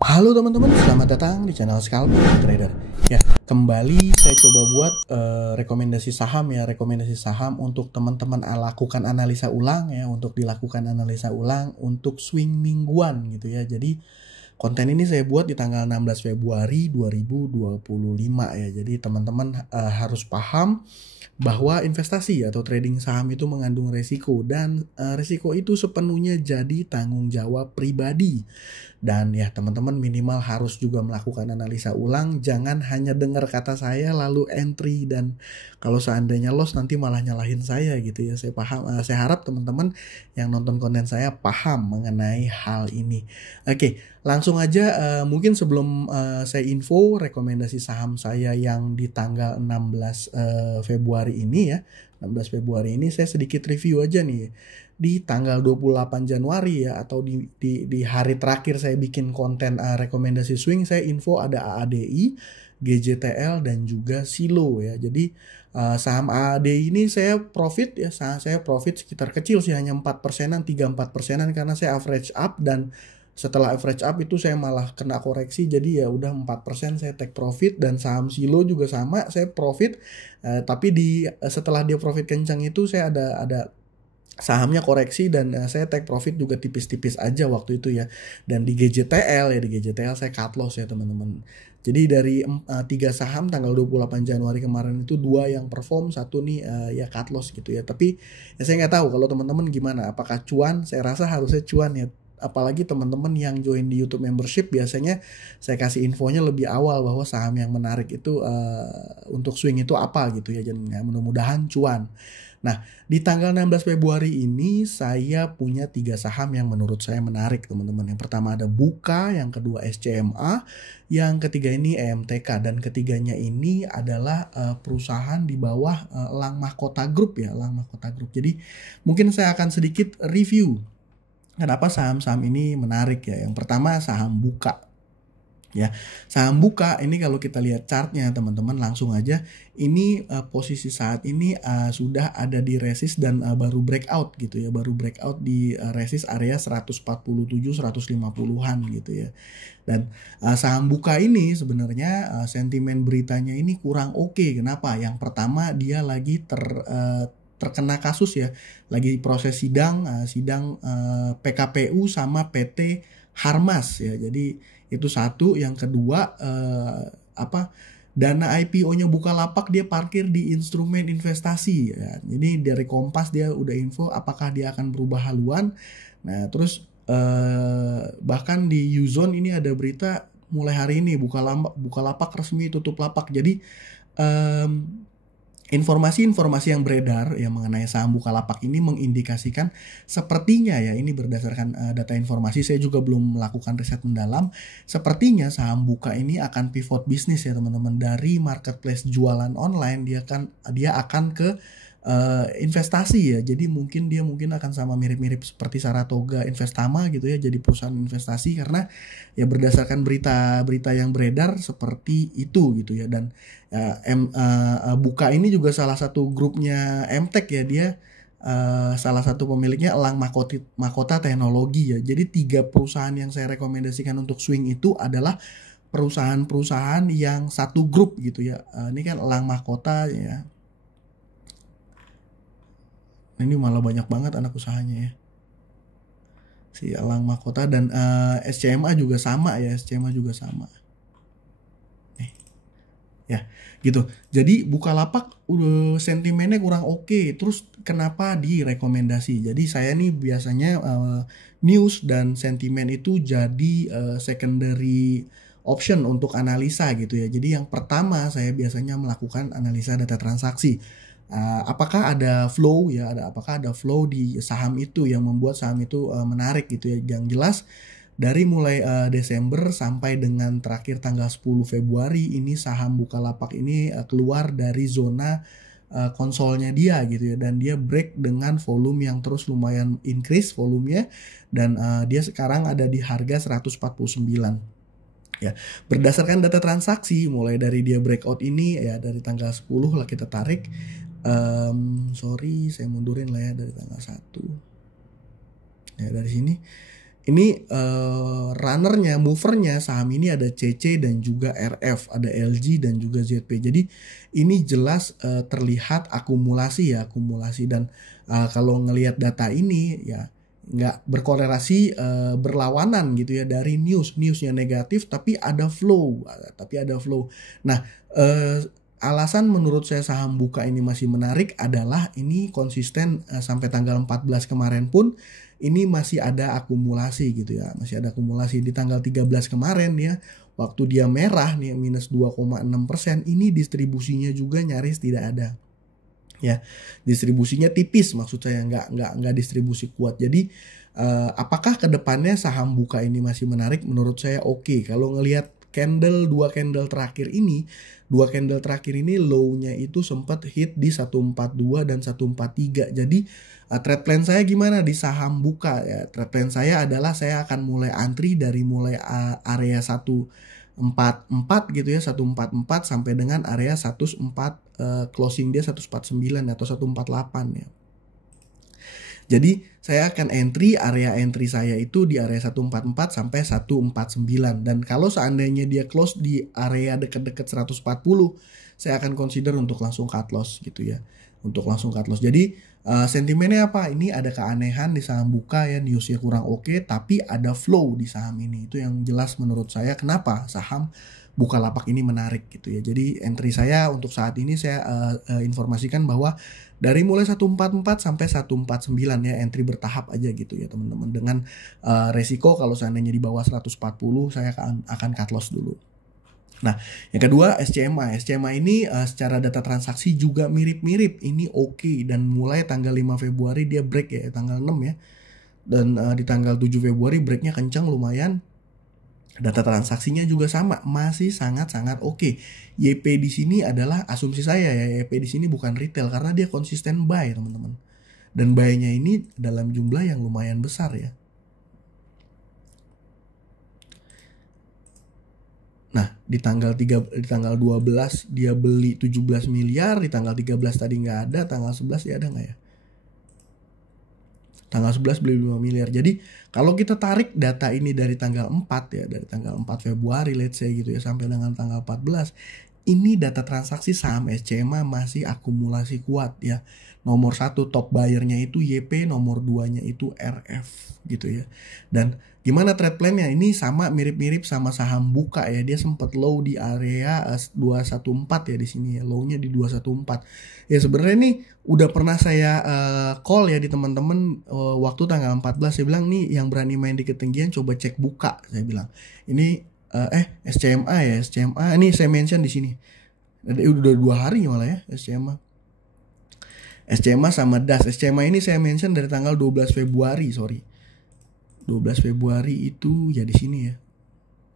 Halo teman-teman, selamat datang di channel Scalping Trader. Ya, kembali saya coba buat rekomendasi saham ya, rekomendasi saham untuk teman-teman lakukan analisa ulang ya, untuk dilakukan analisa ulang untuk swing mingguan gitu ya. Jadi konten ini saya buat di tanggal 16 Februari 2025 ya. Jadi teman-teman harus paham bahwa investasi atau trading saham itu mengandung resiko dan resiko itu sepenuhnya jadi tanggung jawab pribadi. Dan ya teman-teman minimal harus juga melakukan analisa ulang, jangan hanya dengar kata saya lalu entry dan kalau seandainya loss nanti malah nyalahin saya gitu ya. Saya paham, saya harap teman-teman yang nonton konten saya paham mengenai hal ini. Oke, langsung aja mungkin sebelum saya info rekomendasi saham saya yang di tanggal 16 Februari ini ya. 16 Februari ini saya sedikit review aja nih. Di tanggal 28 Januari ya atau di hari terakhir saya bikin konten rekomendasi swing, saya info ada AADI, GJTL dan juga Silo ya. Jadi saham AADI ini saya profit ya, saya profit sekitar kecil sih, hanya 4%-an, 3-4%-an karena saya average up, dan setelah average up itu saya malah kena koreksi, jadi ya udah 4% saya take profit. Dan saham Silo juga sama, saya profit tapi setelah dia profit kencang itu saya ada sahamnya koreksi dan saya take profit juga tipis-tipis aja waktu itu ya. Dan di GJTL ya, di GJTL saya cut loss ya teman-teman. Jadi dari 3 saham tanggal 28 Januari kemarin itu 2 yang perform, satu nih ya cut loss gitu ya. Tapi ya saya nggak tahu kalau teman-teman gimana, apakah cuan? Saya rasa harusnya cuan ya. Apalagi teman-teman yang join di YouTube membership, biasanya saya kasih infonya lebih awal bahwa saham yang menarik itu untuk swing itu apa gitu ya. Dan ya, mudah-mudahan cuan. Nah, di tanggal 16 Februari ini saya punya 3 saham yang menurut saya menarik teman-teman. Yang pertama ada Buka, yang kedua SCMA, yang ketiga ini EMTK, dan ketiganya ini adalah perusahaan di bawah Elang Mahkota Group ya, Elang Mahkota Group. Jadi mungkin saya akan sedikit review kenapa saham-saham ini menarik ya. Yang pertama saham Buka. Ya, saham Buka ini kalau kita lihat chartnya teman-teman, langsung aja ini posisi saat ini sudah ada di resist dan baru breakout gitu ya, baru breakout di resist area 147 150-an gitu ya. Dan saham Buka ini sebenarnya sentimen beritanya ini kurang oke. Kenapa? Yang pertama dia lagi terkena kasus ya, lagi proses sidang PKPU sama PT Harmas ya. Jadi itu satu. Yang kedua dana IPO-nya Bukalapak dia parkir di instrumen investasi ya. Jadi dari Kompas dia udah info apakah dia akan berubah haluan. Nah terus bahkan di Uzone ini ada berita mulai hari ini Bukalapak resmi tutup lapak. Jadi informasi-informasi yang beredar yang mengenai saham Bukalapak ini mengindikasikan sepertinya ya, ini berdasarkan data informasi, saya juga belum melakukan riset mendalam, sepertinya saham Buka ini akan pivot bisnis ya teman-teman, dari marketplace jualan online dia akan ke investasi ya. Jadi dia mungkin akan sama mirip-mirip seperti Saratoga Investama gitu ya, jadi perusahaan investasi, karena ya berdasarkan berita-berita yang beredar seperti itu gitu ya. Dan Buka ini juga salah satu grupnya MTech ya, dia salah satu pemiliknya Elang Mahkota Teknologi ya. Jadi 3 perusahaan yang saya rekomendasikan untuk swing itu adalah perusahaan-perusahaan yang satu grup gitu ya. Ini kan Elang Mahkota ya. Ini malah banyak banget anak usahanya ya, si Elang Mahkota. Dan SCMA juga sama ya, SCMA juga sama ya gitu. Jadi Bukalapak sentimennya kurang oke. Terus kenapa direkomendasi? Jadi saya nih biasanya news dan sentimen itu jadi secondary option untuk analisa gitu ya. Jadi yang pertama saya biasanya melakukan analisa data transaksi. Apakah ada flow ya, apakah ada flow di saham itu yang membuat saham itu menarik gitu ya. Yang jelas dari mulai Desember sampai dengan terakhir tanggal 10 Februari ini saham Bukalapak ini keluar dari zona konsolnya dia gitu ya, dan dia break dengan volume yang terus lumayan increase volumenya, dan dia sekarang ada di harga 149 ya. Berdasarkan data transaksi mulai dari dia breakout ini ya, dari tanggal 10 lah kita tarik, sorry saya mundurin lah ya, dari tanggal 1 ya, dari sini Ini runnernya, movernya saham ini ada CC dan juga RF, ada LG dan juga ZP. Jadi ini jelas terlihat akumulasi dan kalau ngelihat data ini ya nggak berkorelasi berlawanan gitu ya dari newsnya negatif tapi ada flow. Nah alasan menurut saya saham Buka ini masih menarik adalah ini konsisten sampai tanggal 14 kemarin pun ini masih ada akumulasi gitu ya, masih ada akumulasi di tanggal 13 kemarin ya, waktu dia merah nih minus 2,6%, ini distribusinya juga nyaris tidak ada. Ya, distribusinya tipis, maksud saya nggak distribusi kuat. Jadi apakah kedepannya saham Buka ini masih menarik? Menurut saya oke. Kalau ngelihat dua candle terakhir ini low-nya itu sempat hit di 142 dan 143. Jadi trade plan saya gimana di saham Buka ya? Trade plan saya adalah saya akan mulai antri dari mulai area 144 gitu ya, 144 sampai dengan area 104 closing dia 149 atau 148 ya. Jadi saya akan area entry saya itu di area 144 sampai 149, dan kalau seandainya dia close di area dekat-dekat 140, saya akan consider untuk langsung cut loss gitu ya. Jadi sentimennya apa? Ini ada keanehan di saham Buka ya, newsnya kurang oke, tapi ada flow di saham ini. Itu yang jelas menurut saya kenapa saham Bukalapak ini menarik gitu ya. Jadi entry saya untuk saat ini saya informasikan bahwa dari mulai 144 sampai 149 ya, entry bertahap aja gitu ya teman-teman. Dengan resiko kalau seandainya di bawah 140 saya akan cut loss dulu. Nah, yang kedua SCMA ini secara data transaksi juga mirip-mirip, ini oke, dan mulai tanggal 5 Februari dia break ya, tanggal 6 ya. Dan di tanggal 7 Februari breaknya kencang lumayan. Data transaksinya juga sama, masih sangat-sangat oke. YP di sini adalah asumsi saya ya, YP di sini bukan retail karena dia konsisten buy teman-teman. Dan buy-nya ini dalam jumlah yang lumayan besar ya. Nah, di tanggal 12 dia beli 17 miliar, di tanggal 13 tadi nggak ada, tanggal 11 ya ada nggak ya? Tanggal 11 beli 5 miliar. Jadi kalau kita tarik data ini dari tanggal 4 ya, dari tanggal 4 Februari let's say gitu ya, sampai dengan tanggal 14, ini data transaksi saham SCMA masih akumulasi kuat ya. Nomor 1 top buyer-nya itu YP, nomor 2-nya itu RF gitu ya. Dan gimana trade plan-nya? Ini sama, mirip-mirip sama saham Buka ya. Dia sempat low di area 214 ya di sini ya. Low-nya di 214. Ya sebenarnya ini udah pernah saya call ya di teman-teman waktu tanggal 14, saya bilang nih yang berani main di ketinggian coba cek Buka, saya bilang. Ini SCMA ini saya mention di sini. Udah 2 hari malah ya SCMA sama DAS. SCMA ini saya mention dari tanggal 12 Februari, 12 Februari itu ya di sini ya.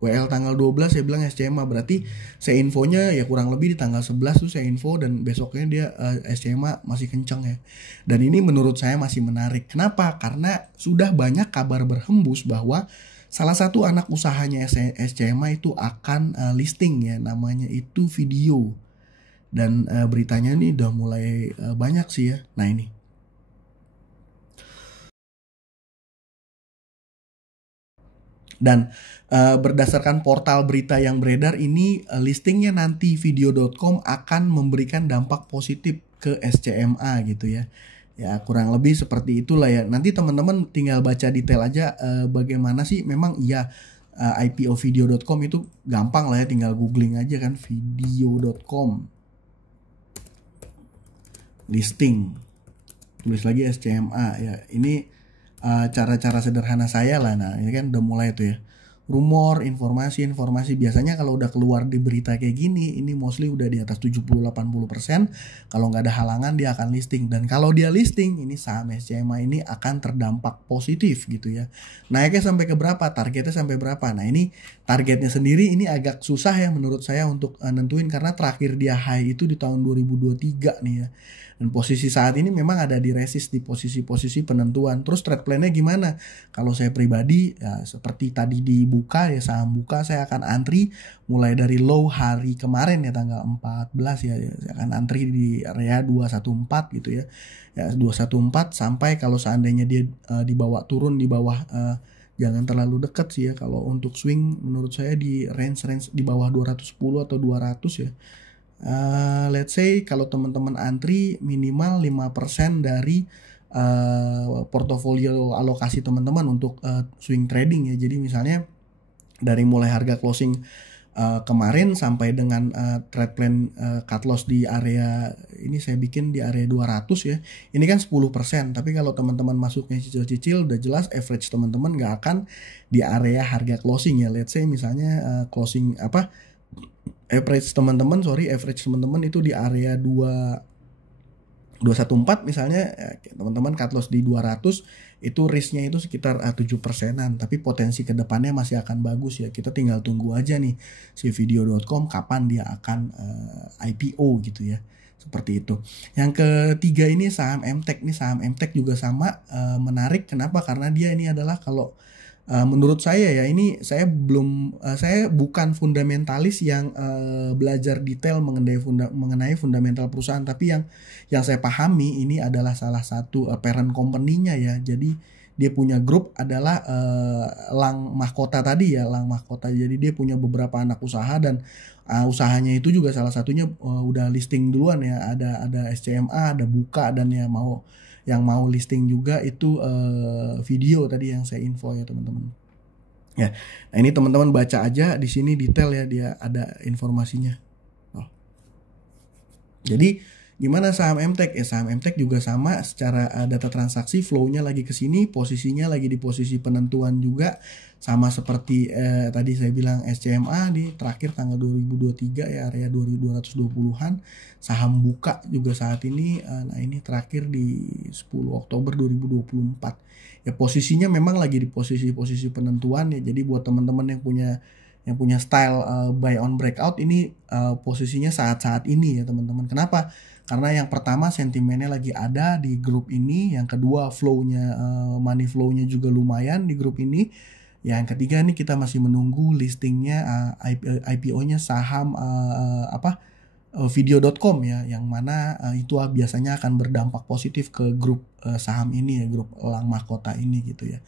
WL tanggal 12 saya bilang SCMA, berarti saya infonya ya kurang lebih di tanggal 11 tuh saya info, dan besoknya dia SCMA masih kenceng ya. Dan ini menurut saya masih menarik. Kenapa? Karena sudah banyak kabar berhembus bahwa salah satu anak usahanya SCMA itu akan listing ya, namanya itu Video. Dan beritanya ini udah mulai banyak sih ya. Nah ini. Dan berdasarkan portal berita yang beredar ini, listingnya nanti Video.com akan memberikan dampak positif ke SCMA gitu ya. Ya kurang lebih seperti itulah ya. Nanti teman-teman tinggal baca detail aja bagaimana sih. Memang iya IPO Video.com itu gampang lah ya, tinggal googling aja kan Video.com listing, tulis lagi SCMA ya. Ini cara-cara sederhana saya lah. Nah ini kan udah mulai tuh ya, rumor, informasi biasanya kalau udah keluar di berita kayak gini, ini mostly udah di atas 70-80%. Kalau nggak ada halangan dia akan listing, dan kalau dia listing ini saham SCMA ini akan terdampak positif gitu ya. Naiknya sampai ke berapa, targetnya sampai berapa. Nah ini targetnya sendiri ini agak susah ya menurut saya untuk nentuin, karena terakhir dia high itu di tahun 2023 nih ya. Dan posisi saat ini memang ada di resist di posisi-posisi penentuan. Terus trade plan-nya gimana? Kalau saya pribadi ya seperti tadi di Buka ya, saham Buka saya akan antri mulai dari low hari kemarin ya tanggal 14 ya, saya akan antri di area 214 gitu ya. Ya 214 sampai kalau seandainya dia dibawa turun di bawah jangan terlalu dekat sih ya. Kalau untuk swing menurut saya di range di bawah 210 atau 200 ya. Let's say kalau teman-teman antri minimal 5% dari portofolio alokasi teman-teman untuk swing trading ya. Jadi misalnya dari mulai harga closing kemarin sampai dengan trade plan cut loss di area ini saya bikin di area 200 ya. Ini kan 10%, tapi kalau teman-teman masuknya cicil-cicil udah jelas average teman-teman nggak akan di area harga closing ya. Let's say misalnya closing average teman-teman itu di area 214 misalnya, teman-teman cut loss di 200, itu risknya itu sekitar 7%-an, tapi potensi kedepannya masih akan bagus ya. Kita tinggal tunggu aja nih si video.com kapan dia akan IPO gitu ya, seperti itu. Yang ketiga ini saham MTech. Nih saham MTech juga sama menarik. Kenapa? Karena dia ini adalah kalau menurut saya ya, ini saya bukan fundamentalis yang belajar detail mengenai fundamental perusahaan, tapi yang saya pahami ini adalah salah satu parent company-nya ya. Jadi dia punya grup adalah Lang Mahkota tadi ya, Lang Mahkota. Jadi dia punya beberapa anak usaha dan usahanya itu juga salah satunya udah listing duluan ya. Ada SCMA, ada Buka, dan ya yang mau listing juga itu video tadi yang saya info ya teman-teman. Ya, nah ini teman-teman baca aja di sini detail ya, dia ada informasinya. Jadi gimana saham MTech? Ya saham MTech juga sama secara data transaksi, flow-nya lagi ke sini, posisinya lagi di posisi penentuan juga sama seperti tadi saya bilang SCMA di terakhir tanggal 2023 ya, area 2220-an. Saham Buka juga saat ini nah ini terakhir di 10 Oktober 2024. Ya posisinya memang lagi di posisi penentuan ya. Jadi buat teman-teman yang punya style buy on breakout ini posisinya saat-saat ini ya teman-teman. Kenapa? Karena yang pertama sentimennya lagi ada di grup ini, yang kedua flow-nya money flow-nya juga lumayan di grup ini. Yang ketiga nih kita masih menunggu listingnya IPO-nya saham video.com ya, yang mana itu biasanya akan berdampak positif ke grup saham ini ya, grup Lang Mahkota ini gitu ya.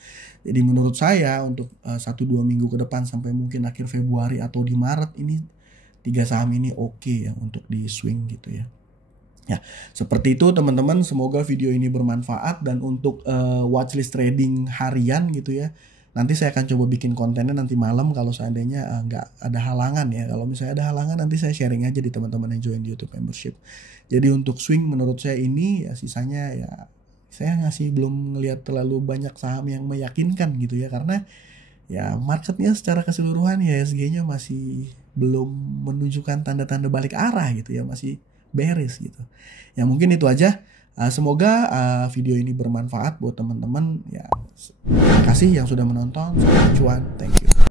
Jadi menurut saya untuk 1-2 minggu ke depan sampai mungkin akhir Februari atau di Maret ini 3 saham ini oke ya untuk di swing gitu ya. Ya, seperti itu teman-teman, semoga video ini bermanfaat. Dan untuk watchlist trading harian gitu ya, nanti saya akan coba bikin kontennya nanti malam kalau seandainya nggak ada halangan ya. Kalau misalnya ada halangan nanti saya sharing aja di teman-teman yang join di YouTube membership. Jadi untuk swing menurut saya ini ya, sisanya ya saya belum ngelihat terlalu banyak saham yang meyakinkan gitu ya, karena ya marketnya secara keseluruhan ya IHSG-nya masih belum menunjukkan tanda-tanda balik arah gitu ya, masih bearish gitu. Ya mungkin itu aja. Semoga video ini bermanfaat buat teman-teman ya. Terima kasih yang sudah menonton. Cuan, thank you.